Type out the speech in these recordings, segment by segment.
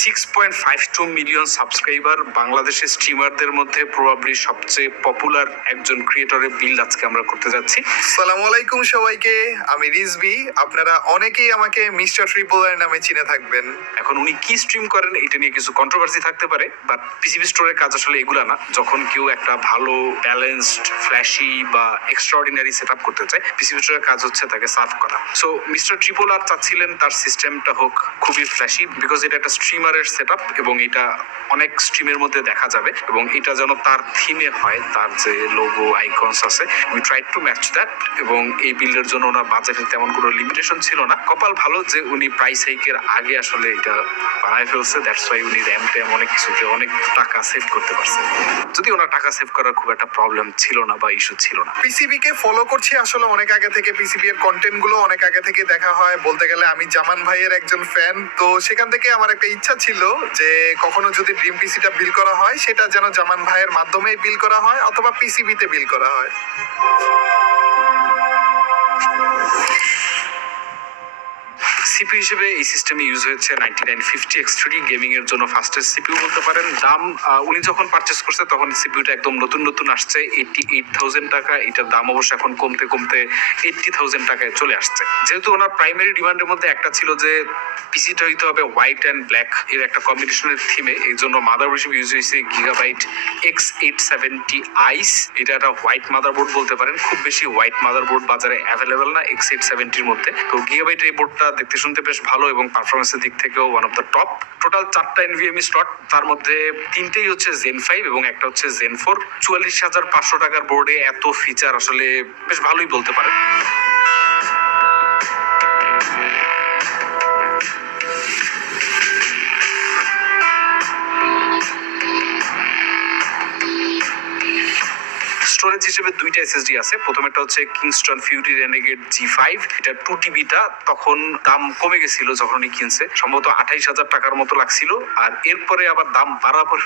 $6.52 million subscriber বাংলাদেশের স্ট্রিমারদের মধ্যে probably সবচেয়ে পপুলার একজন ক্রিয়েটরের বিল্ড আজকে আমরা করতে যাচ্ছি। আসসালামু আলাইকুম সবাইকে, আমি রিজভি। আপনারা অনেকেই আমাকে মিস্টার ট্রিপল আর নামে চিনে থাকবেন। এখন উনি কি স্ট্রিম করেন এটা নিয়ে কিছু কন্ট্রোভার্সি থাকতে পারে, বাট পিসিবি স্টোরের কাজ আসলে এগুলা না। যখন কেউ একটা ভালো ব্যালেন্সড ফ্ল্যাশি বা এক্সট্রাঅর্ডিনারি সেট আপ করতে চায়, পিসিবি স্টোরের কাজ হচ্ছে তাকে সার্ভ করা। সো মিস্টার ট্রিপল আর চাচ্ছিলেন তার সিস্টেমটা হোক খুবই ফ্ল্যাশি, বিকজ এটা একটা স্ট্রিমারের সেট আপ এবং এটা অনেক স্ট্রিমের মধ্যে দেখা যাবে এবং এটা যেন তার থিমে হয়, তার যে লোগো আইকনস আছে। We try to match that এবং এই বিল্ডের জন্য ওনার বাজেটের তেমন কোনো লিমিটেশন ছিল না। কপাল ভালো যে উনি প্রাইস হাইকের আগে আসলে এটা বানায় ফেলছে। দ্যাটস ওয়াই উনি র্যাম ট্যাম অনেক কিছুতে অনেক টাকা সেভ করতে পারছে, যদি ওনার টাকা সেভ করার খুব একটা প্রবলেম ছিল না বা ইস্যু ছিল না। পিসিবি কে ফলো করছি আসলে অনেক আগে থেকে। পিসিবি এর কন্টেন্ট গুলো অনেক আগে থেকে দেখা হয়। বলতে গেলে আমি জামান ভাইয়ের একজন ফ্যান, তো সেখান থেকে আমার একটা ইচ্ছা ছিল যে কখনো যদি ড্রিম পিসিটা বিল করা হয় সেটা যেন জামান ভাইয়ের মাধ্যমেই বিল করা হয় অথবা পিসিবি তে বিল করা হয়। সিপিইউ হিসেবে এই সিস্টেমে ইউজ হয়েছে 9950 X3D, গেমিং এর জন্য ফাস্টেস্ট সিপিইউ বলতে পারেন। দাম উনি যখন পারচেস করছে তখন সিপিইউটা একদম নতুন নতুন আসছে, 88,000 টাকা। এটার দাম অবশ্য এখন কমতে কমতে 80,000 টাকায় চলে আসছে। যেহেতু ওনার প্রাইমারি ডিমান্ডের মধ্যে একটা ছিল যে পিসিটা হইতে হবে হোয়াইট অ্যান্ড ব্ল্যাক এর একটা কম্বিনেশনের থিমে, এই জন্য মাদারবোর্ড হিসেবে ইউজ হয়েছে গিগাবাইট X870 আইস। এটা একটা হোয়াইট মাদারবোর্ড বলতে পারেন। খুব বেশি হোয়াইট মাদারবোর্ড বাজারে অ্যাভেলেবেল না X870 মধ্যে। তো গিগাবাইটের এই বোর্ডটা দেখতে শুনতে বেশ ভালো এবং পারফরমেন্সের দিক থেকেও one of the top. Total 4টা এনভিএমই স্লট, তার মধ্যে 3টেই হচ্ছে জেন 5 এবং একটা হচ্ছে জেন 4। 44,500 টাকার বোর্ডে এত ফিচার আসলে বেশ ভালোই বলতে পারেন। স্টোরেজ হিসেবে দুইটা এসএসডি আছে। প্রথমেরটা হচ্ছে কিংস্টন ফিউরি রেনেগেড G5। এটা 2TB তখন দাম কমে গেছিল যখন উনি কিনছে, সম্ভবত 28,000 টাকার মতো লাগছিল। আর এরপরে আবার দাম বাড়াবার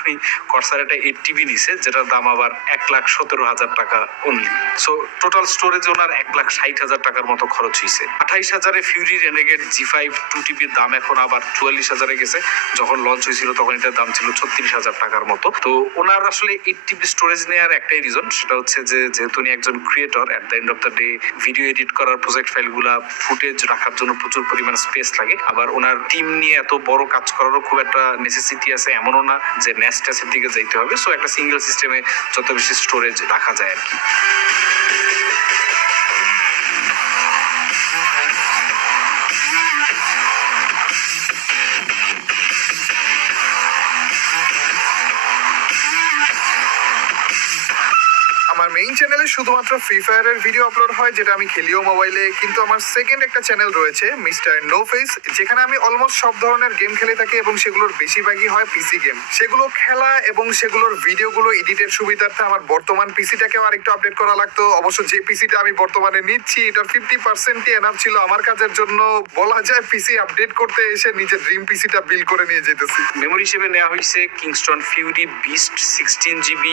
কর্সার এটা 8TB নিছে, যেটার দাম আবার 1,17,000 টাকা অনলি। সো টোটাল স্টোরেজ ওনার 1,60,000 টাকার মতো খরচ হয়েছে। 28,000-এ ফিউরি রেনেগেড G5 2TBর দাম এখন আবার 44,000-এ গেছে। যখন লঞ্চ হয়েছিল তখন এটার দাম ছিল 36,000 টাকার মতো। তো ওনার আসলে 8TB স্টোরেজ নেওয়ার একটাই রিজন, সেটা হচ্ছে যে যেহেতু উনি একজন creator, at the end of the day video edit করার প্রজেক্ট ফাইলগুলা ফুটেজ রাখার জন্য প্রচুর পরিমাণ স্পেস লাগে। আবার ওনার টিম নিয়ে এত বড় কাজ করারও খুব একটা নেসেসিটি আছে, এমনও না যে নেস্টেসের দিকে যাইতে হবে। সো একটা সিঙ্গেল সিস্টেমে যত বেশি স্টোরেজ রাখা যায় আর কি। আমার মেইন চ্যানেলে শুধুমাত্র ফ্রি ফায়ারের ভিডিও আপলোড হয়, যেটা আমি খেলিও মোবাইলে। কিন্তু আমার সেকেন্ড একটা চ্যানেল রয়েছে মিস্টার নো ফেস, যেখানে আমি অলমোস্ট সব ধরনের গেম খেলে থাকি এবং সেগুলোর বেশিরভাগই হয় পিসি গেম। সেগুলো খেলা এবং সেগুলোর ভিডিওগুলো এডিটের সুবিধার্থে আমার বর্তমান পিসিটাকেও আরেকটু আপডেট করা লাগতো। অবশ্য যে পিসিটা আমি বর্তমানে নিচ্ছি এটার 50%ই এনাফ ছিল আমার কাজের জন্য। বলা যায় পিসি আপডেট করতে এসে নিজের ড্রিম পিসিটা বিল করে নিয়ে যেতেছি। মেমোরি হিসেবে নেওয়া হয়েছে কিংস্টন ফিউরি বিস্ট 16GB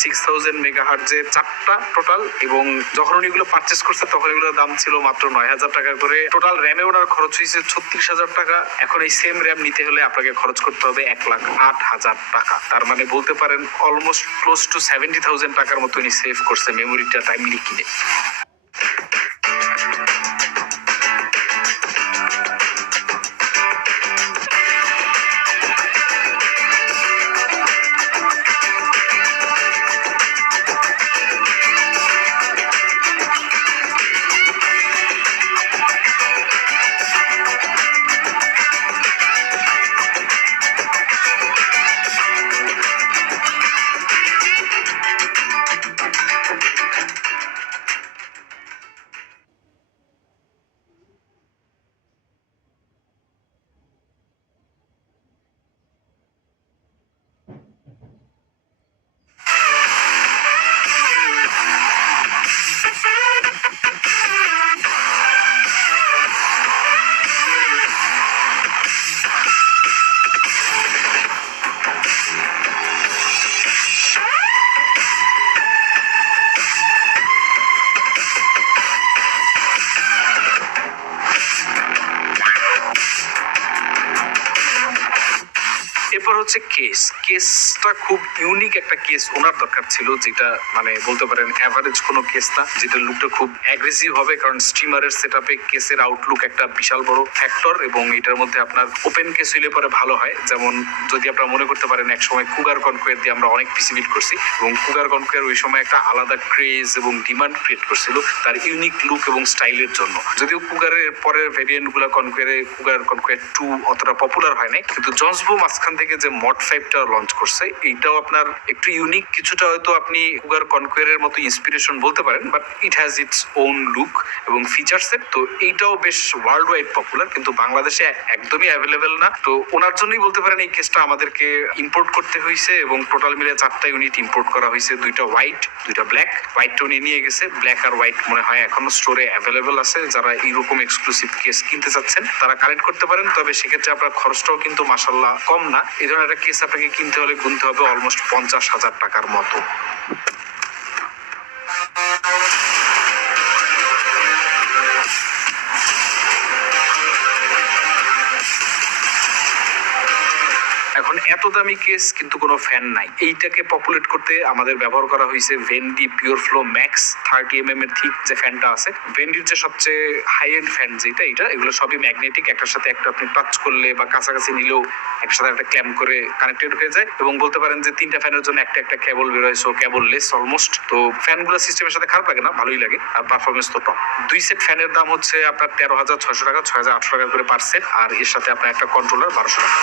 6000 মেগাহার্জের 4টা টোটাল, এবং যখন উনি এগুলো পারচেস করছে তখন এগুলোর দাম ছিল মাত্র 9,000 টাকা করে। টোটাল র্যামে ওনার খরচ হয়েছে 36,000 টাকা। এখন এই সেম র্যাম নিতে হলে আপনাকে খরচ করতে হবে 1,08,000 টাকা। তার মানে বলতে পারেন অলমোস্ট ক্লোজ টু 70,000 টাকার মতো উনি সেভ করছে মেমোরিটা টাইমলি কিনে। হচ্ছে কেসটা খুব ইউনিক একটা কেস ওনার দরকার ছিল, যেটা মানে বলতে পারেন অ্যাভারেজ কোনো কেস না, যেটা লুকটা খুব অ্যাগ্রেসিভ হবে, কারণ স্টিমারের সেটআপে কেসের আউটলুক একটা বিশাল বড় ফ্যাক্টর এবং এটার মধ্যে আপনার ওপেন কেস হইলে পরে ভালো হয়। যেমন যদি আপনারা মনে করতে পারেন এক সময় কুগার কনকোয়ার দিয়ে আমরা অনেক পিসি বিল্ড করছি এবং কুগার কনকোয়ার ওই সময় একটা আলাদা ক্রেজ এবং ডিমান্ড ক্রিয়েট করছিল তার ইউনিক লুক এবং স্টাইলের জন্য। যদিও কুগারের পরের ভেরিয়েন্ট গুলা কুগার কনকোয়ার 2 অতটা পপুলার হয় নাই, কিন্তু জন্সবো মাঝখান থেকে যে মড 5টা লঞ্চ করছে এইটাও আপনার একটু ইউনিক, কিছুটা হয়তো আপনি কুগার কনকোয়ারের মতো ইন্সপিরেশন বলতে পারেন, but it has its own look এবং ফিচারসের। তো এইটাও বেশ ওয়ার্ল্ড ওয়াইড পপুলার, কিন্তু বাংলাদেশে একদমই অ্যাভেলেবেল না। তো ওনার জন্যই বলতে পারেন এই কেসটা আমাদেরকে ইম্পোর্ট করতে হয়েছে এবং টোটাল মিলে 4টা ইউনিট ইম্পোর্ট করা হয়েছে, 2টা হোয়াইট 2টা ব্ল্যাক। হোয়াইটটা উনি নিয়ে গেছে, ব্ল্যাক আর হোয়াইট মনে হয় এখনো স্টোরে অ্যাভেলেবেল আছে। যারা এইরকম এক্সক্লুসিভ কেস কিনতে চাচ্ছেন তারা কালেক্ট করতে পারেন, তবে সেক্ষেত্রে আপনার খরচটাও কিন্তু মাশাল্লাহ কম না। এই ধরনের একটা কেস আপনাকে কিনতে হলে গুনতে হবে অলমোস্ট 50,000 টাকার মতো। এখন এত দামি কেস কিন্তু কোনো ফ্যান নাই, এইটাকে পপুলেট করতে আমাদের ব্যবহার করা হয়েছে ভেন্ডি পিওর ফ্লো ম্যাক্স 30mm এর ঠিক যে ফ্যানটা আছে। ভেন্ডির যে সবচেয়ে হাই এন্ড ফ্যান যেটা, এগুলো সবই ম্যাগনেটিক, একটার সাথে একটা আপনি টাচ করলে বা কাছাকাছি নিলেও একটার সাথে একটা ক্ল্যাম্প করে কানেক্টেড হয়ে যায় এবং বলতে পারেন যে 3টা ফ্যানের জন্য একটা কেবল বের হয়েছে, কেবল লেস অলমোস্ট। তো ফ্যানগুলো সিস্টেমের সাথে খারাপ লাগে না, ভালোই লাগে আর পারফরমেন্স তো টপ। 2 সেট ফ্যানের দাম হচ্ছে আপনার 13,600 টাকা, 6,800 টাকা করে পার সেট, আর এর সাথে আপনার একটা কন্ট্রোলার 1200 টাকা।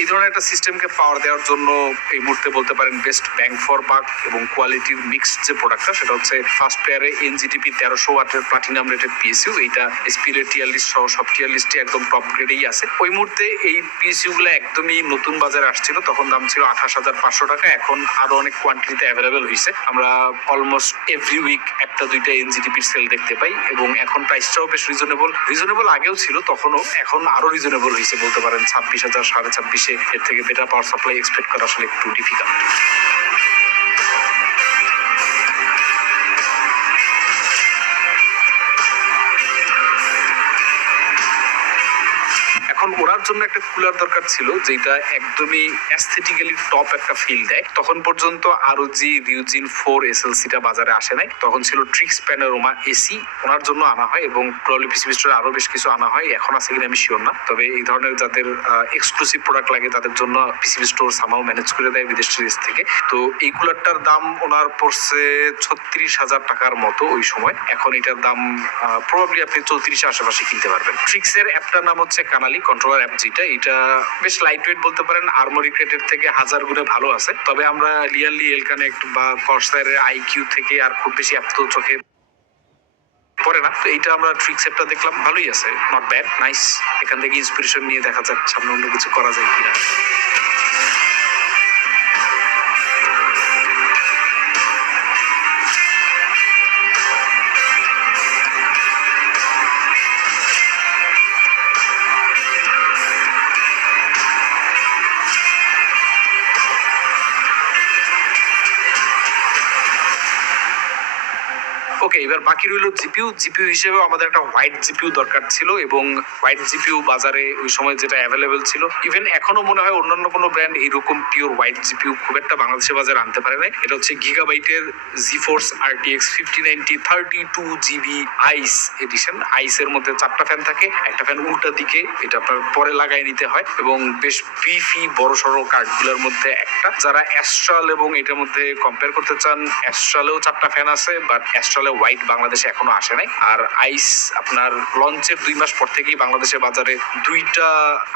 এই ধরনের একটা সিস্টেমকে পাওয়ার দেওয়ার জন্য এই মুহূর্তে বলতে পারেন বেস্ট ব্যাং ফর বাক এবং কোয়ালিটির মিক্সড যে প্রোডাক্টটা সেটা হচ্ছে ফার্স্ট পেয়ারে এনজিটিপি 1300 ওয়াটের প্লাটিনাম রেটেড পিএসইউ। এইটা এসপিএল টিয়ার লিস্ট সহ সব টিয়ার লিস্টে একদম টপ গ্রেডেই আছে। ওই মুহূর্তে এই পিএসইউ গুলো একদমই নতুন বাজারে আসছিল, তখন দাম ছিল 28,500 টাকা, এখন আরো অনেক কোয়ান্টিটিতে অ্যাভেলেবেল হয়েছে। আমরা অলমোস্ট এভরি উইক 1-2টা এনজিটিপির সেল দেখতে পাই এবং এখন প্রাইসটাও বেশ রিজনেবল আগেও ছিল তখনও, এখন আরো রিজনেবল হয়েছে বলতে পারেন 26,000 26,500। এর থেকে বেটার পাওয়ার সাপ্লাই এক্সপেক্ট করা আসলে একটু ডিফিকাল্ট। এখন ওরার জন্য একটা কুলার দরকার ছিল যেটা একদমই অ্যাস্থেটিক্যালি টপ একটা ফিল দেয়। তখন পর্যন্ত আরওজি রিউজিন 4 এসএলসিটা বাজারে আসে নাই, তখন ছিল ট্রিক্স প্যানোরামা এসি, ওনার জন্য আনা হয় এবং প্রবাবলি পিসিবি স্টোরে আরো বেশ কিছু আনা হয়, এখন আছে কিনা আমি শিওর না। তবে এই ধরনের যাদের এক্সক্লুসিভ প্রোডাক্ট লাগে তাদের জন্য পিসিবি স্টোর সামাও ম্যানেজ করে দেয় বিদেশ থেকে। তো এই কুলারটার দাম ওনার পড়ছে 36,000 টাকার মতো ওই সময়, এখন এটার দাম প্রবাবলি আপনি 34 আশেপাশে কিনতে পারবেন। ট্রিক্সের অ্যাপটার নাম হচ্ছে কানালি কন্ট্রোলার অ্যাপ, যেটা এটা বেশ লাইট ওয়েট বলতে পারেন, আর্মরি ক্রেটের থেকে 1000 গুণে ভালো আছে। তবে আমরা লিয়ারলি এল কানেক্ট বা কর্সারের আইকিউ থেকে আর খুব বেশি অ্যাপ তো চোখে পড়ে না। তো এইটা আমরা ট্রিক্স অ্যাপটা দেখলাম, ভালোই আছে, নট ব্যাড, নাইস। এখান থেকে ইন্সপিরেশন নিয়ে দেখা যাক সামনে অন্য কিছু করা যায় কিনা। ওকে, এবার বাকি রইল জিপিইউ হিসেবে আমাদের একটা হোয়াইট জিপিইউ দরকার ছিল এবং হোয়াইট জিপিইউ বাজারে ওই সময় যেটা অ্যাভেলেবেল ছিল, ইভেন এখনো মনে হয় অন্যান্য কোনো ব্র্যান্ড এরকম পিওর হোয়াইট জিপিইউ খুব একটা বাংলাদেশের বাজারে আনতে পারে না। এটা হচ্ছে গিগাবাইটের জিফোর্স RTX 5090 32GB আইস এডিশন। আইসের মধ্যে 4টা ফ্যান থাকে, একটা ফ্যান উল্টা দিকে, এটা আপনার পরে লাগাই নিতে হয় এবং বেশ বিফি বড় সড়ো কার্ডগুলোর মধ্যে একটা। যারা অ্যাস্ট্রাল এবং এটার মধ্যে কম্পেয়ার করতে চান, অ্যাস্ট্রালেও 4টা ফ্যান আছে, বাট অ্যাস্ট্রালে হোয়াইট বাংলাদেশে এখনো আসে নাই। আর আইস আপনার লঞ্চের 2 মাস পর থেকেই বাংলাদেশের বাজারে 2টা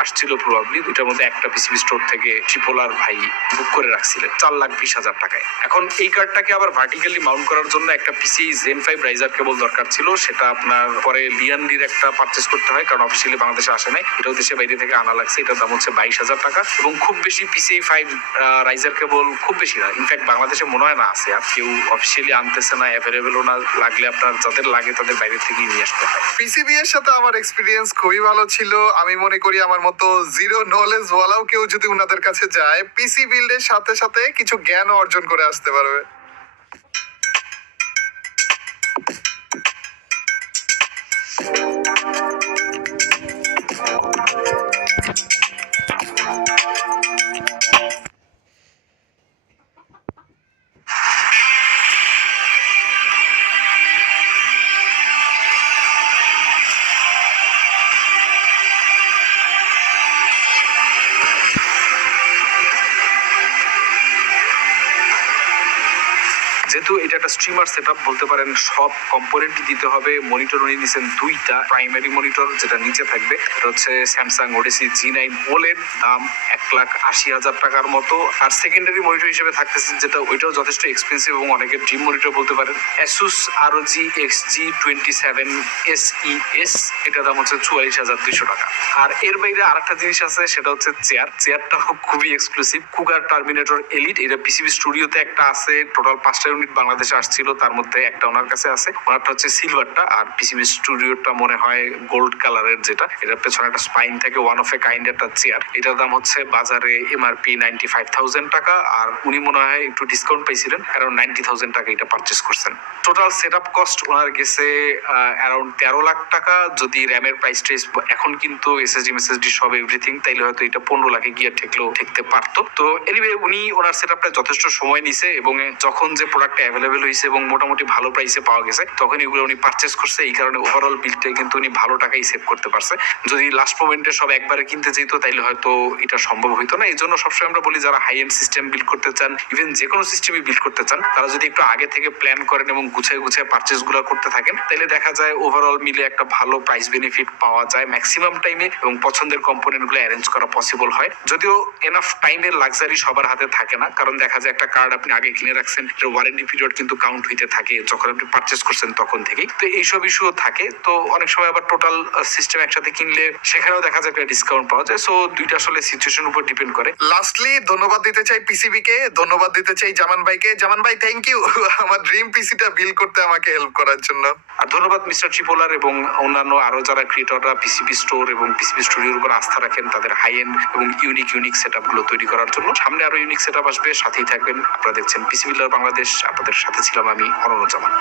আসছিল, প্রবাবলি 2টার মধ্যে একটা পিসিবি স্টোর থেকে ট্রিপোলার ভাই বুক করে রাখছিলেন 4,20,000 টাকায়। এখন এই কার্ডটাকে আবার ভার্টিক্যালি মাউন্ট করার জন্য একটা পিসি জেন 5 রাইজার কেবল দরকার ছিল, সেটা আপনার পরে লিয়ানডির একটা পারচেস করতে হয়, কারণ অফিসিয়ালি বাংলাদেশে আসে নাই, এটাও দেশে বাইরে থেকে আনা লাগছে। এটার দাম হচ্ছে 22,000 টাকা এবং খুব বেশি পিসি 5 রাইজার কেবল খুব বেশি না, ইনফ্যাক্ট বাংলাদেশে মনে হয় না আছে, আর কেউ অফিসিয়ালি আনতেছে না, অ্যাভেলেবেলও না লাগলে আপনার যাদের লাগে তাদের বাইরে থেকেই নিয়ে আসতে হয়। পিসিবি এর সাথে আমার এক্সপিরিয়েন্স খুবই ভালো ছিল। আমি মনে করি আমার মতো জিরো নলেজ ওয়ালাও কেউ যদি উনাদের কাছে যায়, পিসি বিল্ডের সাথে সাথে কিছু জ্ঞান অর্জন করে আসতে পারবে। যেহেতু এটা একটা স্ট্রিমার সেটআপ বলতে পারেন সব কম্পোনেন্টই দিতে হবে। মনিটর উনি নিছেন দুইটা প্রাইমারি মনিটর, যেটা নিচে থাকবে এটা হচ্ছে স্যামসাং ওডিসি G9 OLED, দাম 1,80,000 টাকার মতো। আর সেকেন্ডারি মনিটর হিসেবে থাকতেছে যেটা, ওইটাও যথেষ্ট এক্সপেন্সিভ এবং অনেকের ড্রিম মনিটর বলতে পারেন, Asus ROG XG27 SES, এটা দাম হচ্ছে 44,200 টাকা। আর এর বাইরে আরেকটা জিনিস আছে, সেটা হচ্ছে চেয়ারটাও খুবই এক্সক্লুসিভ, কুগার টার্মিনেটর এলিট। এটা পিসিবি স্টুডিওতে একটা আছে, টোটাল 5টা ইউনিট বাংলাদেশে আসছিল, তার মধ্যে একটা ওনার কাছে আছে, ওনারটা হচ্ছে সিলভারটা। আর পিসিবি স্টুডিওটা মনে হয় গোল্ড কালারের, যেটা এটার পেছনে একটা স্পাইন থেকে, ওয়ান অফ এ কাইন্ড একটা চেয়ার। এটার দাম হচ্ছে বাজারে MRP 95,000 টাকা, আর উনি মনে হয় একটু ডিসকাউন্ট পাইছিলেন, কারণ 90,000 টাকা এটা পারচেস করছেন। টোটাল সেট আপ কস্ট ওনার গেছে অ্যারাউন্ড 13 লাখ টাকা। যদি র্যামের প্রাইস ট্রেস এখন কিন্তু SSD মেসএসডি সব এভরিথিং, তাইলে হয়তো এটা 15 লাখে গিয়ে ঠেকতে পারতো। তো এনিওয়ে উনি ওনার সেট আপটা যথেষ্ট সময় নিছে, এবং যখন যে প্রোডাক্টটা অ্যাভেলেবেল হয়েছে এবং মোটামুটি ভালো প্রাইসে পাওয়া গেছে, তখন এগুলো উনি পারচেস করছে। এই কারণে ওভারঅল বিলটা কিন্তু উনি ভালো টাকাই সেভ করতে পারছে। যদি লাস্ট মোমেন্টে সব একবারে কিনতে যেত তাইলে হয়তো এটা সম্ভব হইতো না। এই জন্য সবসময় আমরা বলি, যারা হাই এন্ড সিস্টেম বিল্ড করতে চান, ইভেন যে কোনো সিস্টেমই বিল্ড করতে চান, তারা যদি একটু আগে থেকে প্ল্যান করেন এবং গুছিয়ে পারচেস গুলো করতে থাকেন, তাহলে দেখা যায় ওভারঅল মিলে একটা ভালো প্রাইস বেনিফিট পাওয়া যায় ম্যাক্সিমাম টাইমে, এবং পছন্দের কম্পোনেন্ট গুলো অ্যারেঞ্জ করা পসিবল হয়। যদিও এনাফ টাইমের লাক্সারি সবার হাতে থাকে না, কারণ দেখা যায় একটা কার্ড আপনি আগে কিনে রাখছেন, এর ওয়ারেন্টি পিরিয়ড কিন্তু কাউন্ট হইতে থাকে যখন আপনি পারচেস করছেন তখন থেকেই। তো এইসব ইস্যুও থাকে। তো অনেক সময় আবার টোটাল সিস্টেম একসাথে কিনলে সেখানেও দেখা যায় একটা ডিসকাউন্ট পাওয়া যায়। সো দুইটা আসলে সিচুয়েশন উপর ডিপেন্ড করে। লাস্টলি ধন্যবাদ দিতে চাই পিসিবি কে, ধন্যবাদ দিতে চাই জামান ভাইকে। জামান ভাই থ্যাংক ইউ আমার ড্রিম পিসিটা বিল্ড করতে আমাকে হেল্প করার জন্য। আর ধন্যবাদ মিস্টার ট্রিপোলার এবং অন্যান্য আরো যারা ক্রিয়েটররা পিসিবি স্টোর এবং পিসিবি স্টুডিওর উপর আস্থা রাখেন, তাদের হাই এন্ড এবং ইউনিক সেটআপ গুলো তৈরি করার জন্য। সামনে আরো ইউনিক সেটআপ আসবে, সাথেই থাকবেন। আপনারা দেখছেন পিসিবি বাংলাদেশ, আপনাদের সাথে ছিলাম আমি অনন্য জামান।